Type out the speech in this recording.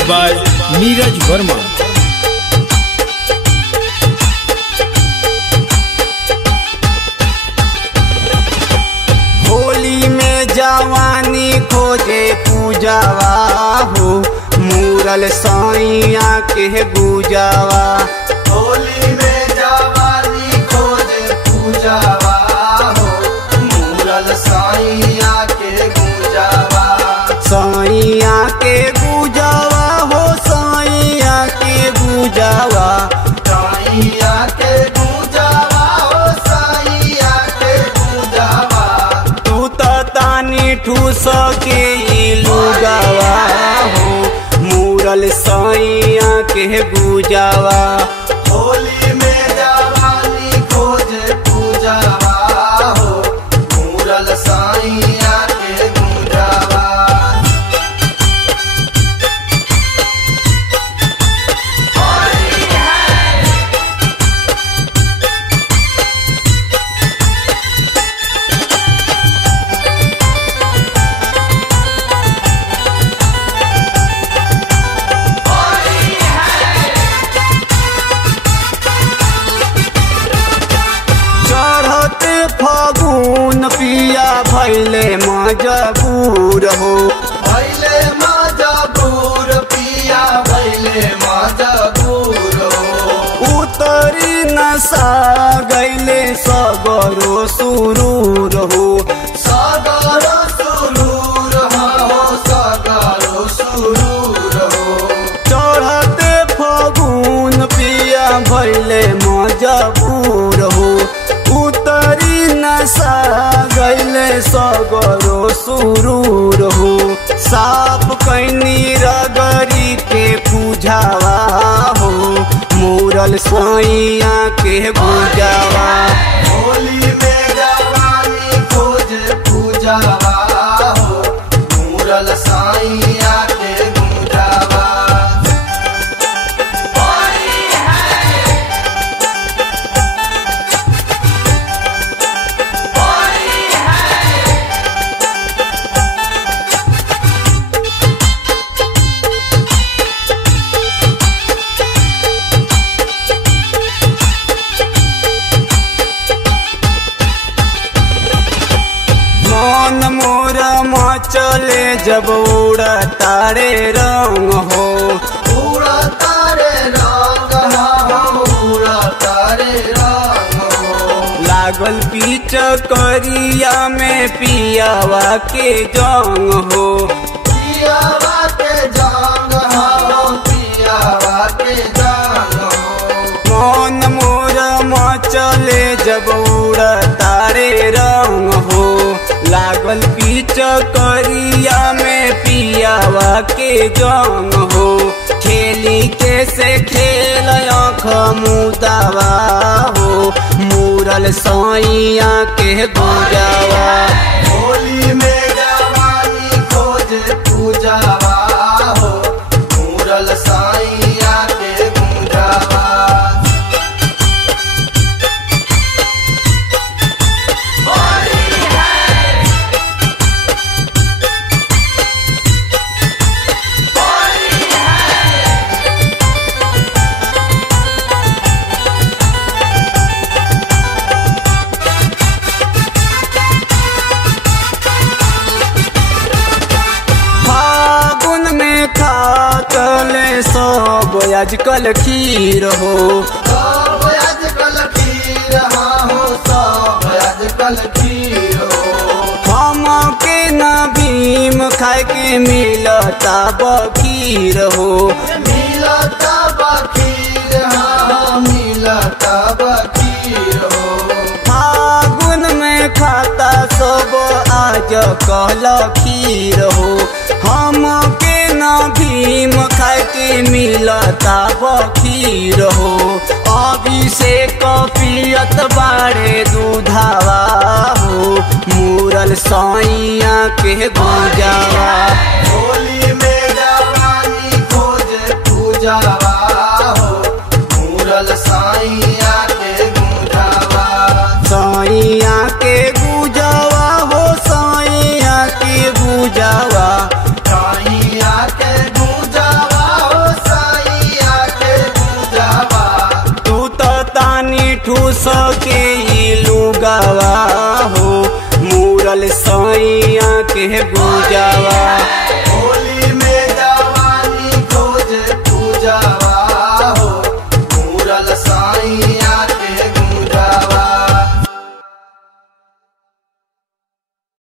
Music by Neeraj Verma. Holi में जवानी खोजे पूजावा हो, मूरल साइया के गुजावा। होली में जवानी खोजे पूजावा हो, मूरल साइया के गुजावा। साइया के गुजावा हो, साइया के गुजावा। साइया के गुजावा हो, साइया के गुजावा। तू तो तानी ठूस के लुगावा हो, मूरल साइया के गुजावा। होली में जवानी खोजे पूजावा हो, मूरल साइया के गुजावा। चढ़ते फागुन पिया भैले मजबूर हो, भैले मजबूर पिया भैले मजबूर हो। उतरी नशा गैले सगरो सुरूर हो। सागरो सुरूर हो, सागरो सुरूर हो। चढ़ते फागुन पिया भैले मजबूर हो, उतरी नशा गैले सगरो सुरूर हो। साफ कैनी रगरी के पूजावा हो, मूरल साइया के गुजावा। होली में जवानी खोजे पूजावा हो, मूरल साइया के गुजावा। मन मोर मचले जब उड़ा तारे रंग हो, पूरा तारे रंग हो, पूरा तारे रंग हो। लागल पीच करिया में पियावा के जंग हो। पियावा के जंग हो, पियावा के जंग हो। मन मोर मचले जब उड़ा तारे रंग हो, लागल पीच करिया में पियावा के जंग हो। खेली के से खेल आँख मुदावा हो, मूरल साइया के गुजावा। होली में जवानी खोजे पूजावा हो, मूरल साइया के गुजावा। फागुन में खातले सब आजकल खीर हो, सब आजकल खीर हो, सब आजकल खीर हो। हम के न भीम खाए के मिलता बखीर हो। मिलता बखीर हो, मिलता बखीर हो। फागुन में खाता सब आज कल खीर हो, हम के न भीम खाए के मिलता बखीर हो। अभिषेक पियत बाड़े दूधावा हो, मूरल साइया के गुजावा। होली में जवानी खोजे पूजावा हो, मूरल साइया के गुजावा। साइया के गुजावा हो, साइया के गुजावा। साइया के गुजावा ठूस के लुगावा हो, मूरल सैया के गुजावा।